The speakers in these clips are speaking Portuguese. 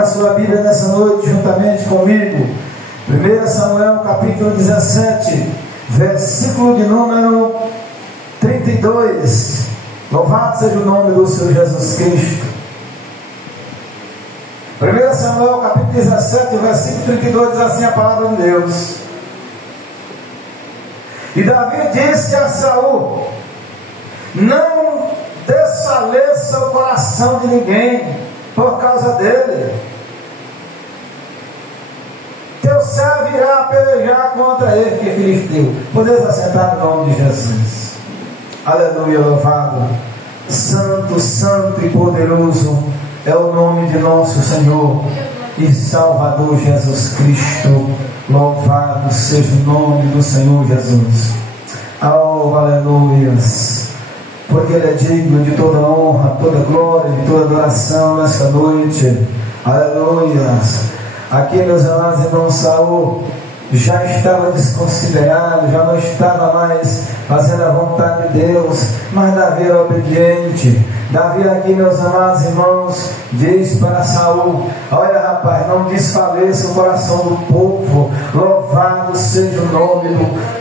A sua Bíblia nessa noite juntamente comigo. 1 Samuel capítulo 17, versículo de número 32. Louvado seja o nome do Senhor Jesus Cristo. 1 Samuel capítulo 17, versículo 32 diz assim a palavra de Deus. E Davi disse a Saul: não desfaleça o coração de ninguém por causa dele. Teu servo irá pelejar contra ele, que é filisteu. Podeis assentar no nome de Jesus. Aleluia, louvado. Santo, santo e poderoso é o nome de nosso Senhor e Salvador Jesus Cristo. Louvado seja o nome do Senhor Jesus. Oh, aleluias. Porque Ele é digno de toda honra, toda glória, de toda adoração nessa noite. Aleluias. Aqui, meus amados irmãos, Saul já estava desconsiderado, já não estava mais fazendo a vontade de Deus, mas Davi era obediente. Davi aqui, meus amados irmãos, diz para Saul: olha, rapaz, não desfaleça o coração do povo. Louvado seja o nome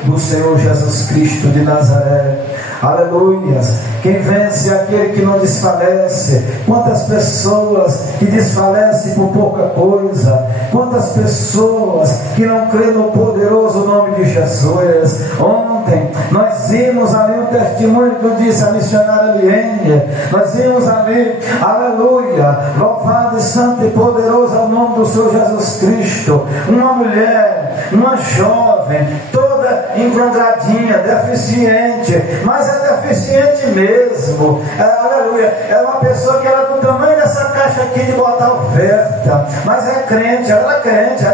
do Senhor Jesus Cristo de Nazaré. Aleluias. Quem vence é aquele que não desfalece. Quantas pessoas que desfalecem por pouca coisa, quantas pessoas que não creem no poderoso nome de Jesus. Ontem nós vimos ali um testemunho que disse a missionária Liene. Nós vimos ali, aleluia, louvado e santo e poderoso é o nome do Senhor Jesus Cristo. Uma mulher, uma jovem, toda engrandadinha, deficiente, mas é deficiente mesmo. Aleluia, é uma pessoa que era do tamanho dessa caixa aqui de botar oferta, mas é crente, ela é crente,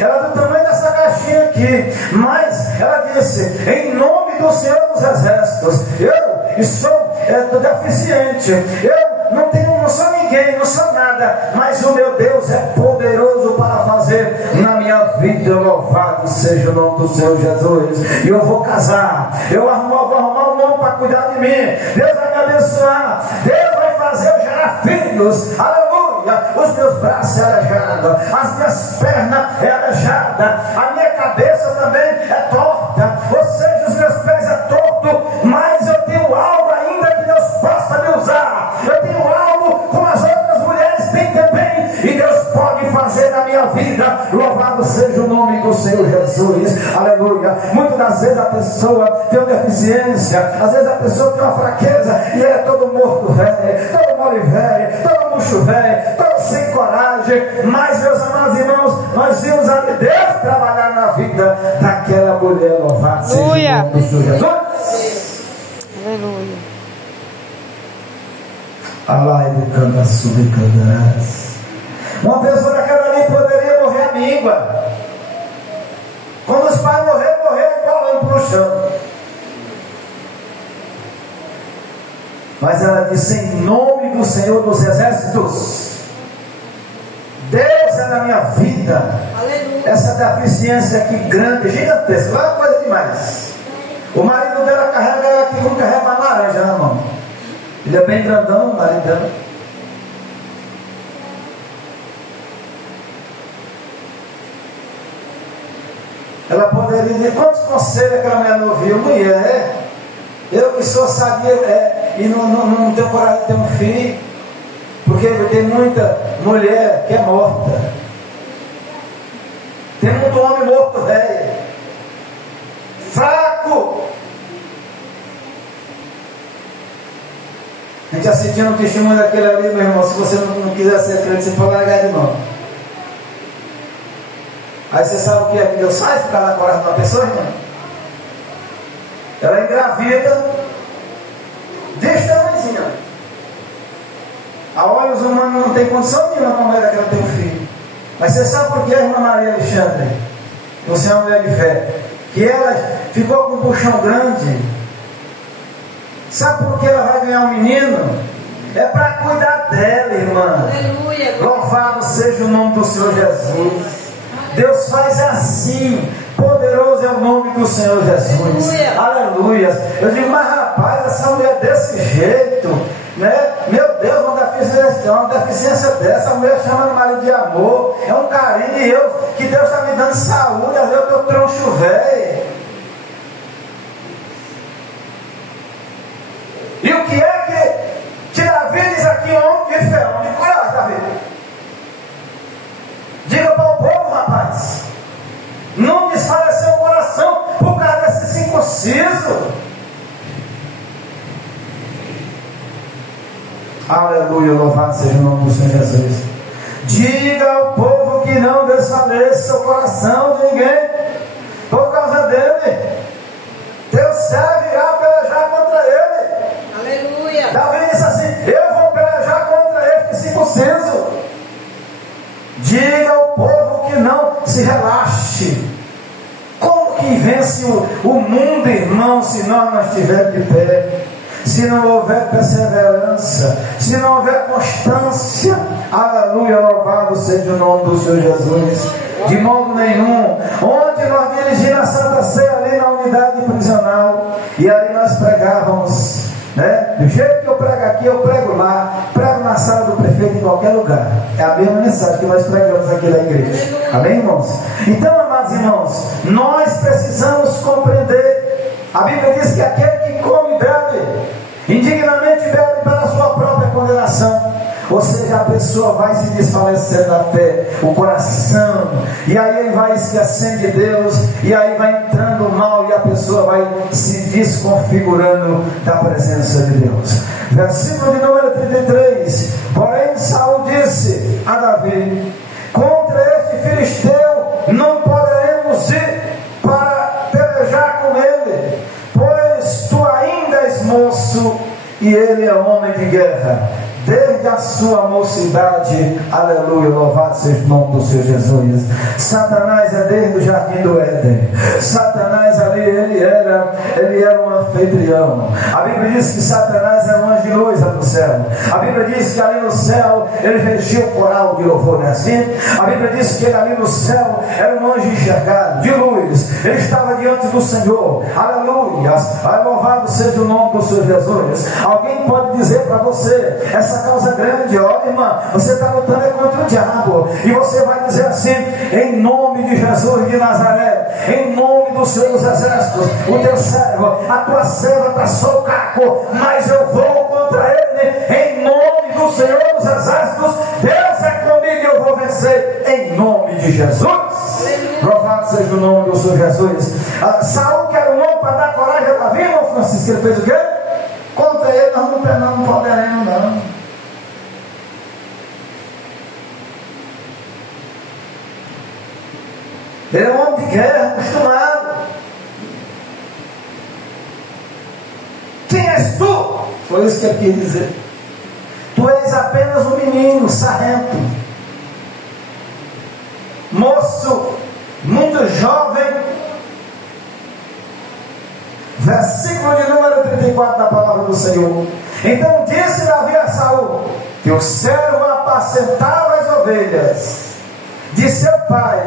ela é do tamanho dessa caixinha aqui, mas ela disse: em nome do Senhor dos Exércitos, eu sou deficiente, eu não sou ninguém, não sou nada, mas o meu Deus é poderoso para fazer na minha vida. Louvado seja o nome do Senhor Jesus. E eu vou casar, vou arrumar um homem para cuidar de mim. Deus vai me abençoar, Deus vai fazer eu gerar filhos. Aleluia. Os meus braços é aleijado, as minhas pernas é aleijada, a minha cabeça também é torta, ou seja, os meus pés é torto, mas eu tenho algo ainda que Deus possa me usar. Eu tenho algo como as outras mulheres têm também, e Deus pode fazer na minha vida. Louvado seja o nome do Senhor Jesus. Aleluia. Muitas das vezes a pessoa tem uma deficiência, às vezes a pessoa tem uma fraqueza, e ele é todo morto velho, todo mole velho, todo murcho velho, todo sem coragem. Mas, meus amados irmãos, nós vimos a Deus trabalhar na vida daquela mulher. Louvado seja o nome do Senhor Jesus. Aleluia. Alá e canta subcantarás. Uma pessoa daquela ali poderia morrer à míngua. Quando os pais morreram rolando para o chão. Mas ela disse: em nome do Senhor dos Exércitos, Deus é na minha vida. Aleluia. Essa deficiência aqui grande, gigantesca, não é uma coisa demais. O marido dela carrega ela aqui como carrega uma laranja na mão. Ele é bem grandão, o marido dela. Ela poderia dizer: quantos conselhos aquela mulher não ouviu? Mulher, eu que sou sabia e não tenho coragem de ter um filho, porque tem muita mulher que é morta, tem muito homem morto velho, fraco. A gente assistindo o testemunho daquele ali, meu irmão. Se você não quiser ser crente, você pode largar de mão. Aí você sabe o que é que Deus faz? Ficar na coragem de uma pessoa, irmão. Ela é engravida desse tamanhozinho. A olhos humanos não tem condição nenhuma uma mulher daquela ter um filho. Mas você sabe por que a irmã Maria Alexandre, você é uma mulher de fé, que ela ficou com um puxão grande? Sabe por que ela vai ganhar um menino? É para cuidar dela, irmã. Aleluia. Louvado seja o nome do Senhor Jesus. Deus faz assim. Poderoso é o nome do Senhor Jesus. Aleluia. Eu digo: mas rapaz, essa mulher desse jeito, né? Meu Deus, uma deficiência uma deficiência dessa, a mulher chama o marido de amor, é um carinho, e eu, que Deus está me dando saúde, às vezes eu estou troncho velho. E o que é que Davi diz aqui, homem de fé, homem de coragem, Davi? Diga para o povo, rapaz, não desfalecer o coração por causa desse circunciso. Aleluia, louvado seja o nome do Senhor Jesus. Diga ao povo que não desfaleça o coração de ninguém por causa dele. Deus servo irá pelejar contra ele. Aleluia. Davi disse assim: eu vou pelejar contra este circunciso. Diga ao povo que não se relaxe. Como que vence o mundo, irmão, se nós não estivermos de pé? Se não houver perseverança, se não houver constância, aleluia, louvado seja o nome do Senhor Jesus. De modo nenhum. Ontem nós dirigimos a Santa Ceia ali na unidade prisional, e ali nós pregávamos, né? Do jeito que eu prego aqui, eu prego lá, prego na sala do prefeito, em qualquer lugar. É a mesma mensagem que nós pregamos aqui na igreja. Amém, irmãos? Então, amados irmãos, nós precisamos compreender. A Bíblia diz que aquele que come e bebe, indignamente bebe para a sua própria condenação. Ou seja, a pessoa vai se desfalecendo da fé, o coração, e aí ele vai esquecendo de Deus, e aí vai entrando o mal, e a pessoa vai se desconfigurando da presença de Deus. Versículo de número 33. Porém Saul disse a Davi: contra este filisteu não poderemos ir para pelejar com ele, pois tu ainda és moço e ele é homem de guerra desde a sua mocidade. Aleluia, louvado seja o nome do Senhor Jesus. Satanás é desde o jardim do Éden. Satanás ali, ele era um anfitrião. A Bíblia diz que Satanás era um anjo de luz no céu. A Bíblia diz que ali no céu ele regia o coral de louvor, não é assim? A Bíblia diz que ele ali no céu era um anjo enxergado, de luz. Ele estava diante do Senhor. Aleluia, louvado seja o nome do Senhor Jesus. Alguém pode dizer para você, essa causa grande, ó irmã, você está lutando contra o diabo, e você vai dizer assim: em nome de Jesus de Nazaré, em nome do Senhor dos Exércitos, o teu servo, a tua serva traçou o caco, mas eu vou contra ele, em nome do Senhor dos Exércitos. Deus é comigo e eu vou vencer, em nome de Jesus. Louvado seja o nome do Senhor Jesus. Saul, que era um homem para dar coragem a Davi, irmão Francisco, ele fez o quê? Contra ele nós não poderemos não. Ele é um homem de guerra, acostumado. Quem és tu? Foi isso que ele quis dizer. Tu és apenas um menino sarrento, moço, muito jovem. Versículo de número 34 da palavra do Senhor. Então disse Davi a Saul que o servo apacentava as ovelhas de seu pai,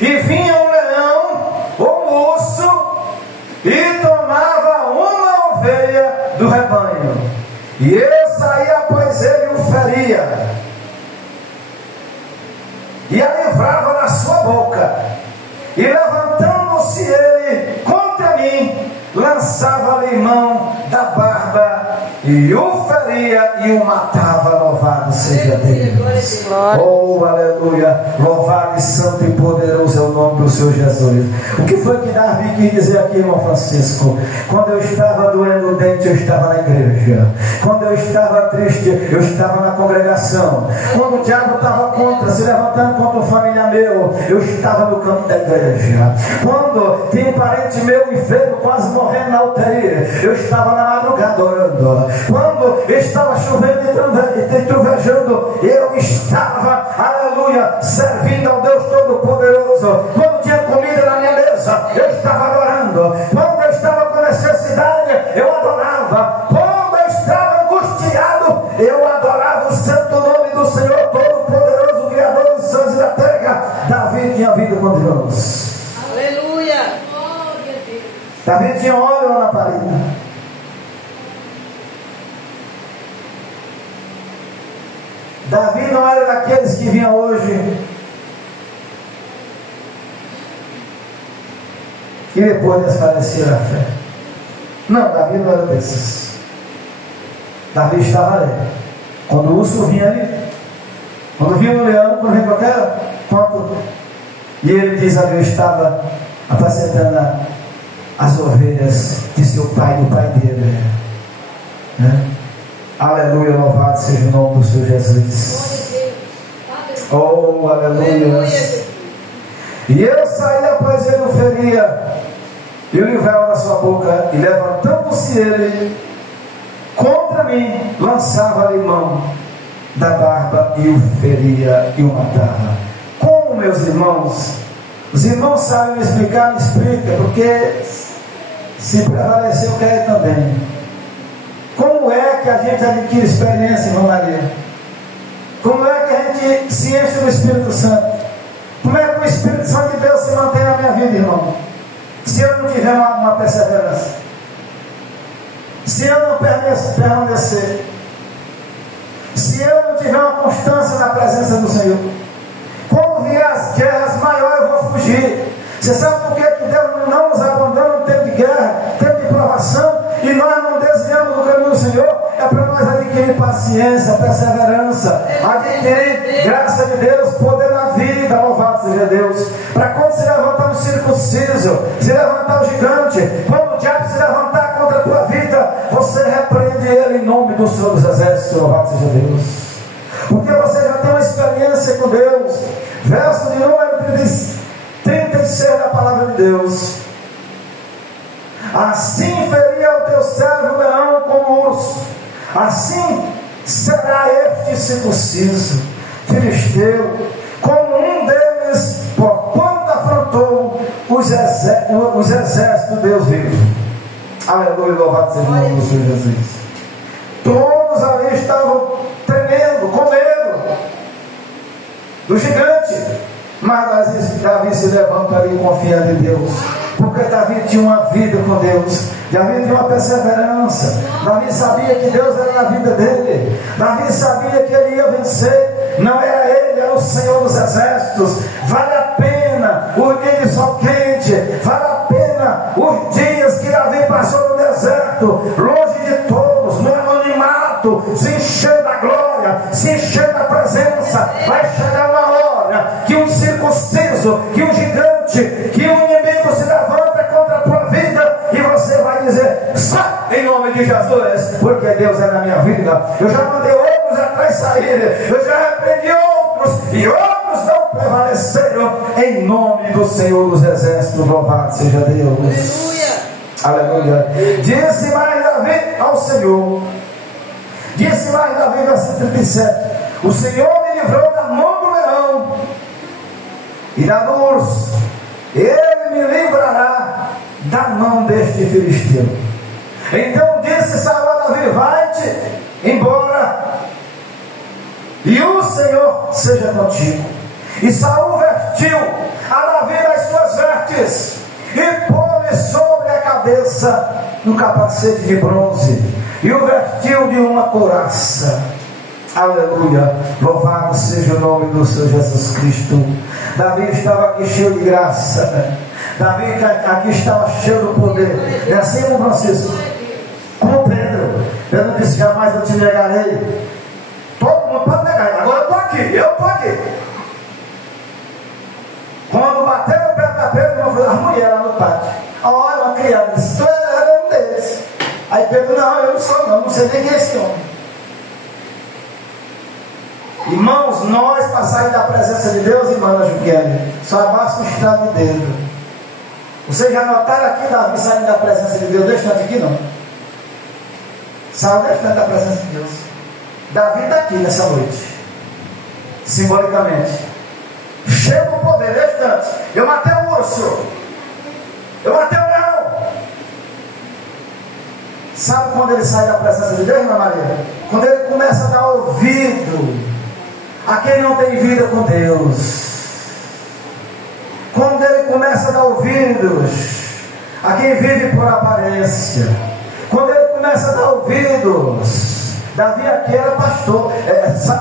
e vinha um leão ou urso e tomava uma ovelha do rebanho, e eu saía após ele e o feria, e a livrava na sua boca, e levantando-se ele contra mim, lançava-lhe mão da barba e o feria e o matava. Louvado seja Deus. Oh, aleluia. Louvado e santo e poderoso é o nome do Senhor Jesus. O que foi que Davi quis dizer aqui, irmão Francisco? Quando eu estava doendo o dente, eu estava na igreja. Quando eu estava triste, eu estava na congregação. Quando o diabo estava se levantando contra um familiar meu, eu estava no campo da igreja. Quando tem um parente meu enfermo, quase morrendo na UTI, eu estava na madrugada orando. Quando estava chovendo e trovejando, eu estava, aleluia, servindo ao Deus Todo-Poderoso. Quando tinha comida na minha mesa, eu estava adorando. Quando eu estava com necessidade, eu adorava. Quando eu estava angustiado, eu adorava o santo nome do Senhor Todo-Poderoso, Criador dos céus e da terra. Davi tinha vida com Deus. Aleluia. Davi tinha óleo lá na parede. daqueles que vinham hoje e depois desfaleceram a fé. Não, Davi não era desses. Davi estava ali. Quando o urso vinha ali, quando vinha o leão, quando vinha qualquer ponto, e ele diz: eu estava apacentando as ovelhas de seu pai e do pai dele. Né? Aleluia, louvado seja o nome do Senhor Jesus. Oh, aleluia. E eu saí após ele o feria, e o livro na sua boca, e levantando-se ele contra mim, lançava-lhe mão da barba e o feria e o matava. Como, meus irmãos? Os irmãos sabem me explicar, me explica, porque se prevalecer eu quero também. Como é que a gente adquire experiência, irmã Maria? Como é que a gente se enche do Espírito Santo? Como é que o Espírito Santo de Deus se mantém na minha vida, irmão? Se eu não tiver uma perseverança, se eu não permanecer, se eu não tiver uma constância na presença do Senhor, quando vier as guerras maiores eu vou fugir. Você sabe por que Deus não nos abandona no tempo de guerra, tempo de provação, e nós não desviamos do caminho do Senhor? É para nós adquirir paciência, perseverança, adquirir graça de Deus, poder na vida, louvado seja Deus. Para quando se levantar um circunciso, se levantar o gigante, quando o diabo se levantar contra a tua vida, você repreende ele em nome do Senhor dos Exércitos, louvado seja Deus. Porque você já tem uma experiência com Deus. Verso de número 36 da palavra de Deus: assim feria o teu servo leão como urso, assim será este circunciso filisteu, como um deles, porquanto afrontou os exércitos de Deus vivo. Aleluia, louvado seja o nome do Senhor Jesus. Todos ali estavam tremendo, com medo do gigante, mas Davi se levanta ali confiando em Deus, porque Davi tinha uma vida com Deus, Davi tinha uma perseverança, Davi sabia que Deus era na vida dele, Davi sabia que ele ia vencer, não era ele, era o Senhor dos Exércitos. Vale a pena o dia de sol quente, vale a pena os dias que Davi passou no deserto, longe de todos, no anonimato, se enchendo da glória, se enchendo da presença. Vai chegar uma hora que um circunciso, que um gigante, que um inimigo se levanta contra a tua vida, e você vai dizer: sai em nome de Jesus, porque Deus é na minha vida. Eu já mandei outros atrás sair, eu já repreendi outros, e outros não prevaleceram, em nome do Senhor dos Exércitos, louvado seja Deus. Aleluia. Aleluia. Disse mais Davi ao Senhor, disse mais Davi, versículo 37: o Senhor me livrou da mão do leão e da do urso, ele me livrará da mão deste filisteu. Então disse Saul a Davi: vai-te embora, e o Senhor seja contigo. E Saul vestiu a Davi das suas vestes, e pôs-lhe sobre a cabeça um capacete de bronze, e o vestiu de uma couraça. Aleluia, louvado seja o nome do Senhor Jesus Cristo. Davi estava aqui cheio de graça, Davi aqui estava cheio do poder. É assim, irmão Francisco? Como Pedro disse: jamais eu te negarei. Todo mundo pode negar, agora eu estou aqui. Quando bateram perto da Pedro, as mulheres lá no pátio, olha, uma criada disse: tu era um deles. Aí Pedro: não, eu não sou, não sei nem quem é esse homem. Irmãos, nós para sair da presença de Deus, irmã Juquele, só basta um estado de dedo. Vocês já notaram aqui Davi saindo da presença de Deus? Deixa aqui não. Saiu da presença de Deus. Davi está aqui nessa noite, simbolicamente, cheio do poder, distante. Eu matei o urso, eu matei o leão. Sabe quando ele sai da presença de Deus, irmã Maria? Quando ele começa a dar ouvido a quem não tem vida com Deus. Quando ele começa a dar ouvidos a quem vive por aparência. Quando ele começa a dar ouvidos Davi aqui era pastor.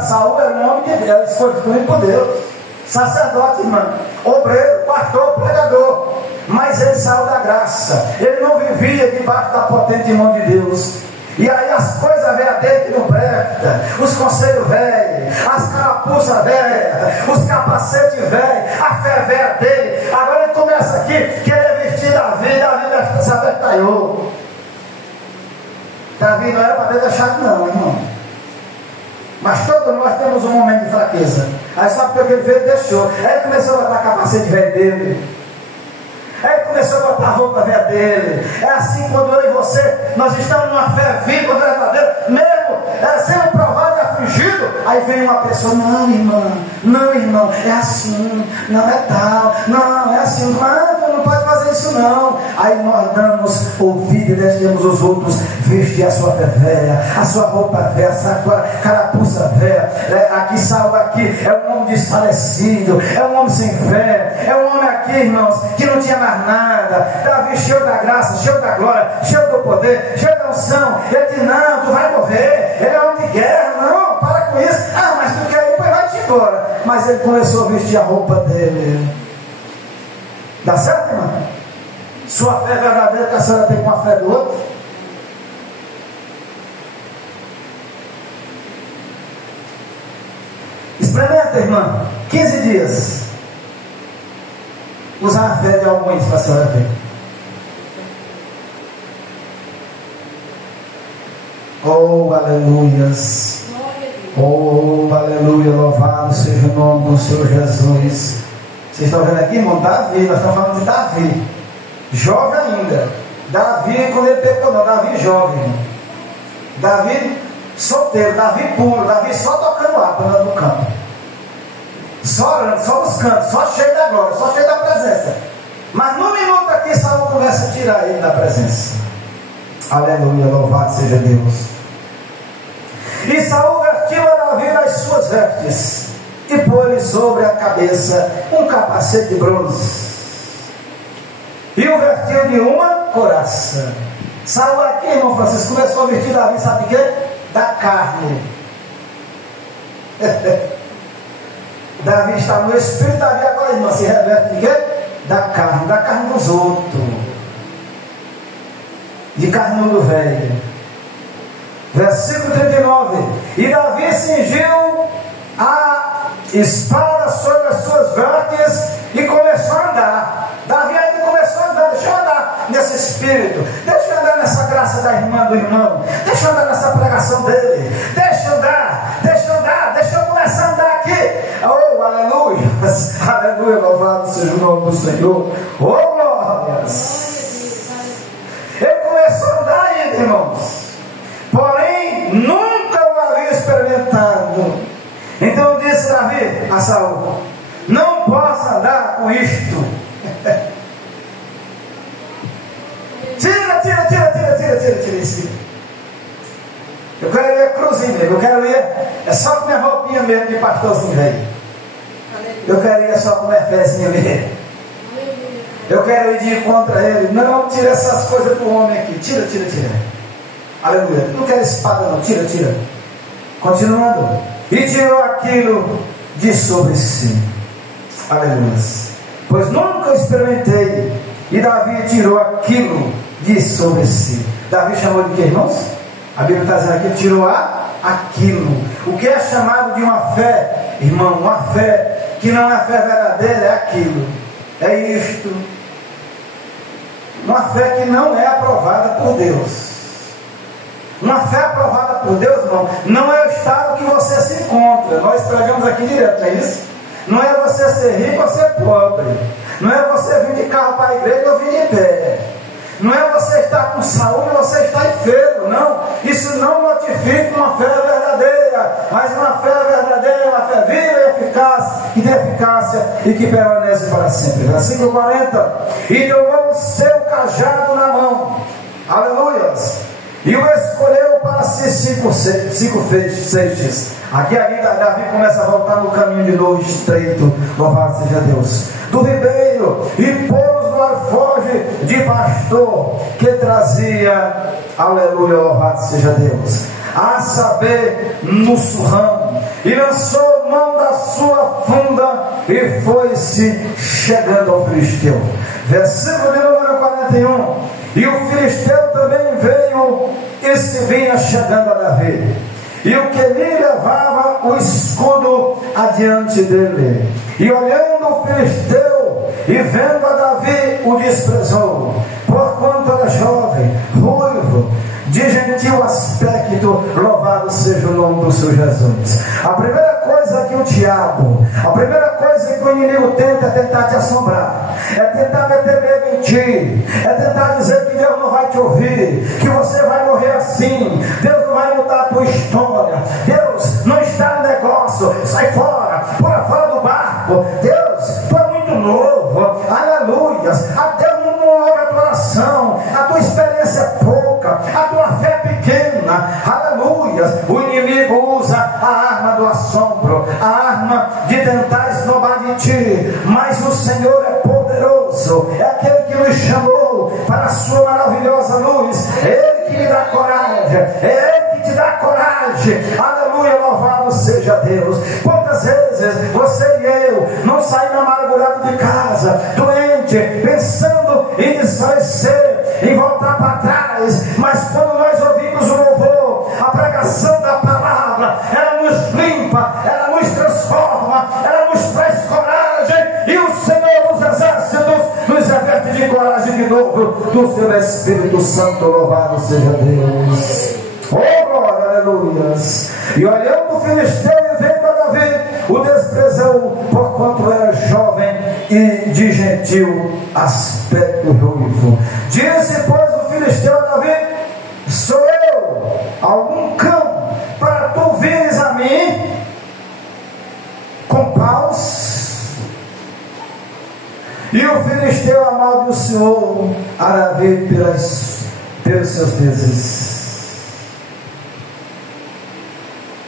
Saul era um homem que era escolhido por Deus. Sacerdote, irmão. Obreiro, pastor, pregador. Mas ele saiu da graça. Ele não vivia debaixo da potente mão de Deus. E aí as coisas velhas dele que não prestam, os conselhos velhos, as carapuças velhas, os capacetes velhos, a fé velha dele. Agora ele começa aqui, querer vestir Davi se abertaiou. Davi não era para ter deixado não, irmão. Mas todos nós temos um momento de fraqueza. Aí sabe o que ele fez? Deixou. Aí ele começou a botar capacete velho dele. Aí ele começou a botar a roupa velha dele. É assim quando eu e você, nós estamos numa fé viva, verdadeira, mesmo sendo provado e afligido. Aí vem uma pessoa, não irmão, é assim, não é tal, não, é assim, não pode fazer isso não. Aí nós damos ouvido e deixamos os outros vestir a sua fé velha, a sua roupa velha, a sua carapuça velha. Aqui Saul aqui é um homem desfalecido, é um homem sem fé, é um homem aqui, irmãos, que não tinha mais nada. Davi cheio da graça, cheio da glória, cheio do poder, cheio da unção. Ele diz, não, tu vai morrer, ele é homem de guerra, não, para com isso. Ah, mas tu quer ir, pois vai-te embora. Mas ele começou a vestir a roupa dele. Dá certo, irmão? Sua fé verdadeira que a senhora tem com a fé do outro? Experimenta, irmã, 15 dias. Usar a fé de alguns para a senhora ver. Oh, aleluias. Oh, aleluia. Louvado seja o nome do Senhor Jesus. Vocês estão vendo aqui, irmão? Davi, nós estamos falando de Davi. Jovem ainda. Davi, quando ele pecou, não. Davi jovem. Davi solteiro. Davi puro. Davi só tocando água no campo. Só orando, só buscando, só cheio da glória, só cheio da presença. Mas no minuto aqui, Saul começa a tirar ele da presença. Aleluia, louvado seja Deus. E Saul vestiu a Davi das suas vestes e pôs-lhe sobre a cabeça um capacete de bronze e o vestiu de uma couraça. Saul aqui, irmão Francisco, começou a vestir Davi, sabe de quê? Da carne. Davi está no espírito, Davi agora, irmão, se reverte de quê? Da carne dos outros, de carnudo velho. Versículo 39. E Davi cingiu a espada sobre as suas vestes e começou a andar. Davi ainda começou a andar, deixa eu andar nesse espírito, deixa eu andar nessa graça da irmã, do irmão, deixa eu andar nessa pregação dele, deixa eu começar a andar aqui. Oh, aleluia, aleluia, louvado seja o nome do Senhor. Oh, glórias. Ele começou a andar ainda, irmãos, porém nunca o havia experimentado. Então disse Davi a Saul: não posso andar com isto. Tira isso. Eu quero ir a cruzinho mesmo, eu quero ir é só com minha roupinha mesmo de pastorzinho velho. Eu quero ir só com minha fezinha mesmo. Eu quero ir de ir contra ele. Não, tira essas coisas do homem aqui. Tira. Aleluia. Não quero espada não, tira. Continuando. E tirou aquilo de sobre si. Aleluia. Pois nunca experimentei. E Davi tirou aquilo de sobre si. Davi chamou de quê, irmãos? A Bíblia está dizendo aqui, tirou aquilo. O que é chamado de uma fé, irmão, uma fé que não é fé verdadeira, é aquilo. É isto. Uma fé que não é aprovada por Deus. Uma fé aprovada por Deus, irmão, não é o estado que você se encontra. Nós pregamos aqui direto, não é isso? Não é você ser rico ou ser pobre. Não é você vir de carro para a igreja ou vir de pé. Não é você estar com saúde ou você estar enfermo, não. Isso não notifica uma fé verdadeira. Mas uma fé verdadeira é uma fé viva e eficaz, que tem eficácia e que permanece para sempre. Versículo 40. E tomou o seu cajado na mão. Aleluias. E o escolheu para si 5 feixes. Aqui Davi começa a voltar no caminho de novo estreito. Louvado seja Deus. Do ribeiro. E pô-los no alforje de pastor que trazia. Aleluia, louvado seja Deus. a saber, no surrão, e lançou mão da sua funda e foi-se chegando ao filisteu. Versículo de número 41. E o filisteu também veio e se vinha chegando a Davi, e o que lhe levava o escudo adiante dele, e olhando o filisteu e vendo a Davi, o desprezou, porquanto era jovem, ruivo, de gentil aspecto. Louvado seja o nome do Senhor Jesus. A primeira coisa que o diabo, a primeira coisa que o inimigo tenta é tentar te assombrar, é tentar meter medo em ti, é tentar dizer que Deus não vai te ouvir, que você vai morrer assim, Deus não vai mudar a tua história, Deus não está no negócio, sai fora, pula fora do barco, Deus, tu é muito novo, aleluias, a Deus não ouve a tua oração, a tua experiência é pouca, a tua fé é pequena, aleluias. O inimigo usa a arma do assombro, a arma de tentar esnobar de ti, mas o Senhor é poderoso, é aquele que nos chamou para a sua maravilhosa luz, é Ele que lhe dá coragem, é Ele que te dá coragem, aleluia, louvado seja Deus. Quantas vezes você e eu não saímos amargurados de casa, doente, pensando em desfalecer, em voltar para trás, mas quando nós ouvimos o louvor, a pregação da palavra, ela nos limpa, ela nos transforma, ela nos traz coragem, e o Senhor dos exércitos nos reveste de coragem de novo do seu Espírito Santo. Louvado seja Deus. Oh glória, aleluias. E olhando o filisteu e vendo a Davi, o desprezou, porquanto era jovem e de gentil aspecto ruivo. Disse, pois, o filisteu a Davi: sou eu algum cão para tu vires a mim com paus? E o filisteu amaldiçoou a Davi pelos seus deuses.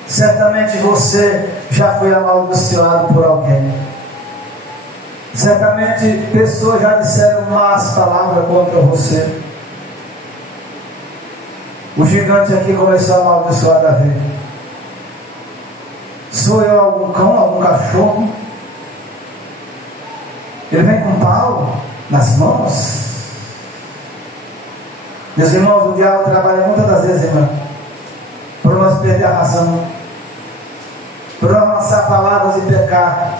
Certamente você já foi amaldiçoado por alguém. Certamente pessoas já disseram más palavras contra você. O gigante aqui começou a amaldiçoar Davi. Sou eu algum cão, algum cachorro? Ele vem com pau nas mãos. Meus irmãos, o diabo trabalha muitas das vezes, irmão, por nós perder a razão, por nós lançar palavras e pecar.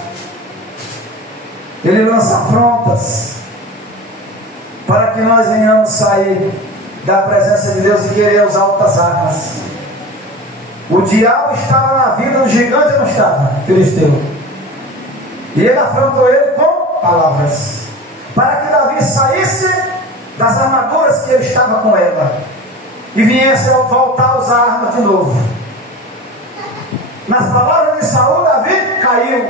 Ele lança afrontas para que nós venhamos sair da presença de Deus e querer usar altas armas. O diabo estava na vida do gigante, não estava, filisteu, e ele afrontou ele com palavras, para que Davi saísse das armaduras que ele estava com ela e viesse a voltar a usar armas de novo. Nas palavras de Saul, Davi caiu.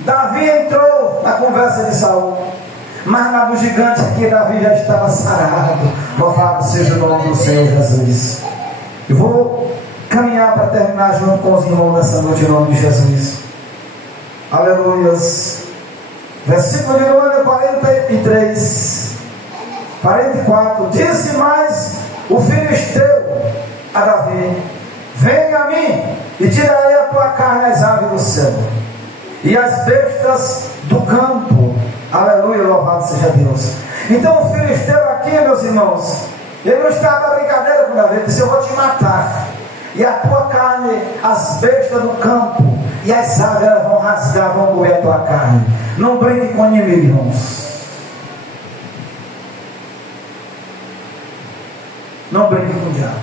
Davi entrou na conversa de Saul, mas na do gigante aqui, Davi já estava sarado. Louvado seja o nome do Senhor Jesus. Eu vou caminhar para terminar junto com os irmãos nessa noite, em nome de Jesus. Aleluias. Versículo de número 43, 44. Disse mais o filisteu a Davi: venha a mim e tirarei a tua carne às aves do céu e as bestas do campo. Aleluia, louvado seja Deus. Então o filisteu aqui, meus irmãos, ele não estava na brincadeira com Davi. Ele disse: eu vou te matar, e a tua carne, as bestas do campo e as aves, elas vão rasgar, vão comer a tua carne. Não brinque com o inimigo, irmãos. Não brinque com o diabo.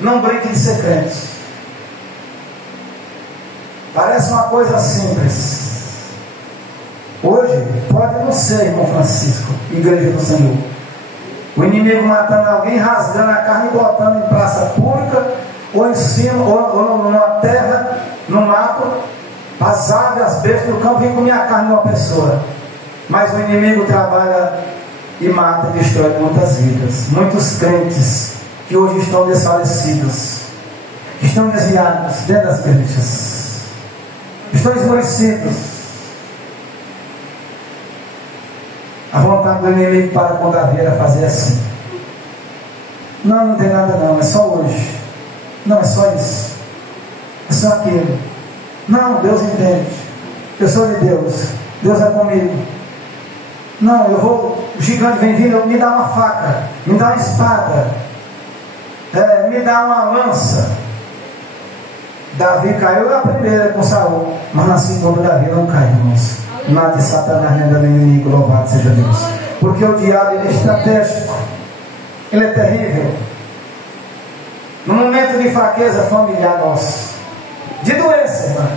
Não brinque de ser crente. Parece uma coisa simples. Hoje pode não ser, irmão Francisco, igreja do Senhor, o inimigo matando alguém, rasgando a carne e botando em praça pública, ou em cima, ou numa terra, no mato, as aves, as bestas do campo vêm comer a carne de uma pessoa. Mas o inimigo trabalha e mata e destrói muitas vidas. Muitos crentes que hoje estão desfalecidos, estão desviados dentro das igrejas, estão esmorecidos. A vontade do inimigo para com Davi era fazer assim: Não, não tem nada não, é só hoje. Não, é só isso. É só aquilo. Não, Deus entende. Eu sou de Deus. Deus é comigo. Não, o gigante vem vindo, me dá uma faca, me dá uma espada, me dá uma lança. Davi caiu na primeira com Saul, mas na segunda Davi não cai, irmãos. Nada de Satanás nem do inimigo, louvado seja Deus. Porque o diabo, ele é estratégico, ele é terrível. No momento de fraqueza familiar nosso, de doença, irmão,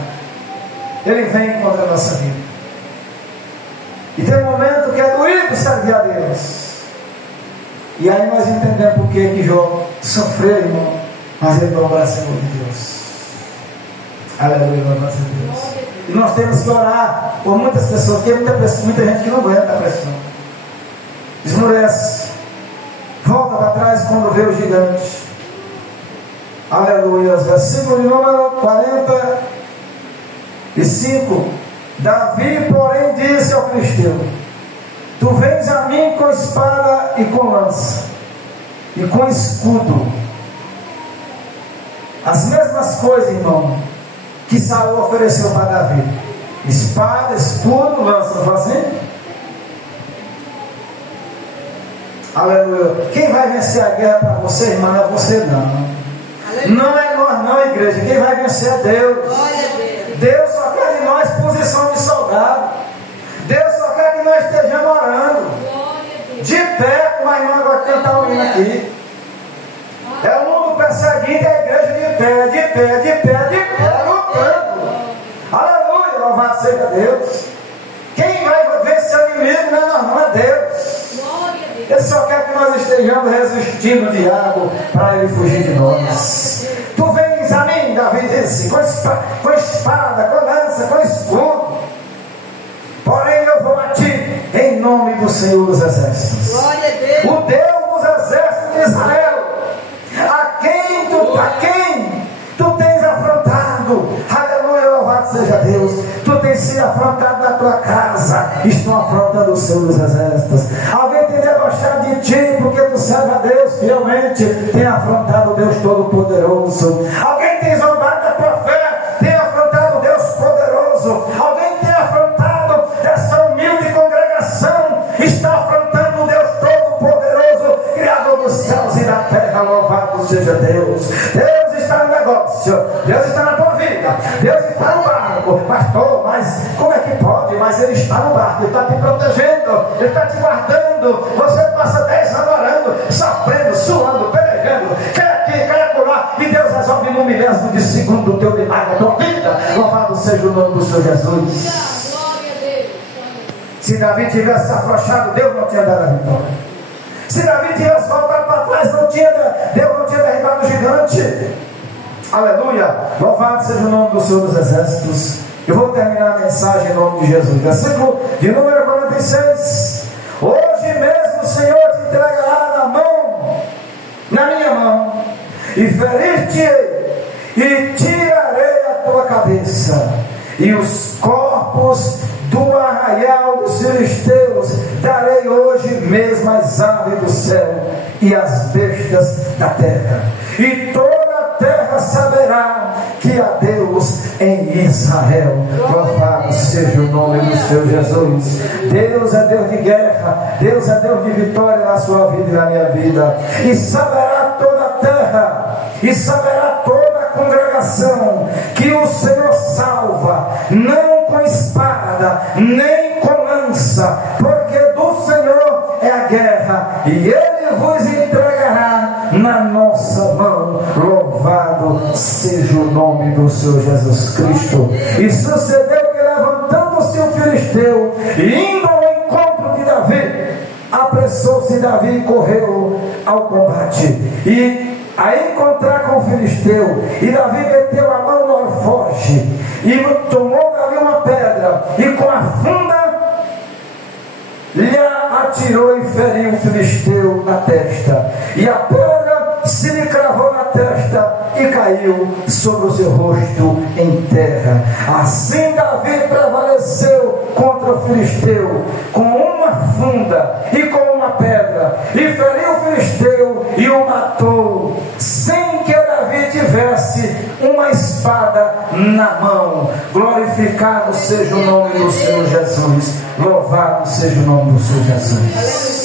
ele vem contra a nossa vida. E tem um momento que é doído servir a Deus. E aí nós entendemos por que Jó sofreu, irmão, mas ele não abraçou de Deus. Aleluia, louvado seja Deus. E nós temos que orar por muitas pessoas, porque muita gente que não aguenta a pressão. Esmurece. Volta para trás quando vê o gigante. Aleluia. Versículo de número 45. Davi, porém, disse ao filisteu: tu vens a mim com espada e com lança, e com escudo. As mesmas coisas, irmão, que Saul ofereceu para Davi: espada, escudo, lança. Não foi assim? Aleluia. Quem vai vencer a guerra para você, irmão, não é você não. Aleluia. Não é nós não, igreja. Quem vai vencer é Deus. Deus só quer de nós posição de soldado. Deus só quer que nós estejamos orando de pé, como a irmã agora cantar um hino aqui. É o mundo perseguindo a igreja de pé, de pé, de pé, de pé, lutando. Aleluia, louvado seja Deus. Quem vai vencer o inimigo não é nós, não é Deus. Ele só quer que nós estejamos resistindo o diabo para ele fugir de nós. Tu vens a mim, Davi disse, com espada, com lança, com escudo. Porém eu vou a ti em nome do Senhor dos Exércitos. Glória a Deus. O Deus dos exércitos de Israel. A quem tu tens afrontado. Aleluia, louvado seja Deus. Tu tens sido afrontado na tua casa. Estou afrontando o Senhor dos Exércitos. Alguém tem debochado de ti porque tu serve a Deus fielmente. Tem afrontado o Deus Todo-Poderoso. Alguém tem zombado da tua fé. Tem afrontado o Deus Poderoso. Alguém tem afrontado essa humilde congregação. Está afrontando o Deus Todo-Poderoso, Criador dos céus e da terra. Louvado seja Deus. Deus está no negócio. Deus está na tua vida. Deus está no barco. Pastor, mas como é que pode? Mas Ele está no barco. Ele está te protegendo. Ele está te guardando. Você passa 10 anos orando, sofrendo, suando, pelejando. Quer aqui, quer acolá. E Deus resolve num milésimo de segundo o teu milagre, a tua vida. Louvado seja o nome do Senhor Jesus. Se Davi tivesse afrouxado, Deus não tinha dado a vitória. Se Davi tivesse voltado para trás, Deus não tinha derribado o gigante. Aleluia. Louvado seja o nome do Senhor dos Exércitos. Eu vou terminar a mensagem em nome de Jesus. Versículo de número 46. Hoje mesmo o Senhor te entregará na minha mão, e ferir-te-ei, e tirarei a tua cabeça, e os corpos do arraial dos filisteus darei hoje mesmo às aves do céu e às bestas da terra, e toda a terra saberá que há Deus em Israel. Louvado seja o nome do Senhor Jesus. Deus é Deus de guerra, Deus é Deus de vitória na sua vida e na minha vida. E saberá toda a terra, e saberá toda a congregação que o Senhor salva, não com espada, nem com lança, porque do Senhor é a guerra, e Ele vos entregará na nossa mão. Louvado seja o nome do Senhor Jesus Cristo. E sucedeu que, levantando-se o filisteu e indo ao encontro de Davi, apressou-se Davi e correu ao combate, e a encontrar com o filisteu, e Davi meteu a mão no alforje, e tomou dali uma pedra, e com a funda lhe atirou e feriu o filisteu na testa, e a pedra se lhe cravou na testa e caiu sobre o seu rosto em terra. Assim Davi prevaleceu contra o filisteu com uma funda e com uma pedra, e feriu o filisteu e o matou uma espada na mão. Glorificado seja o nome do Senhor Jesus. Louvado seja o nome do Senhor Jesus.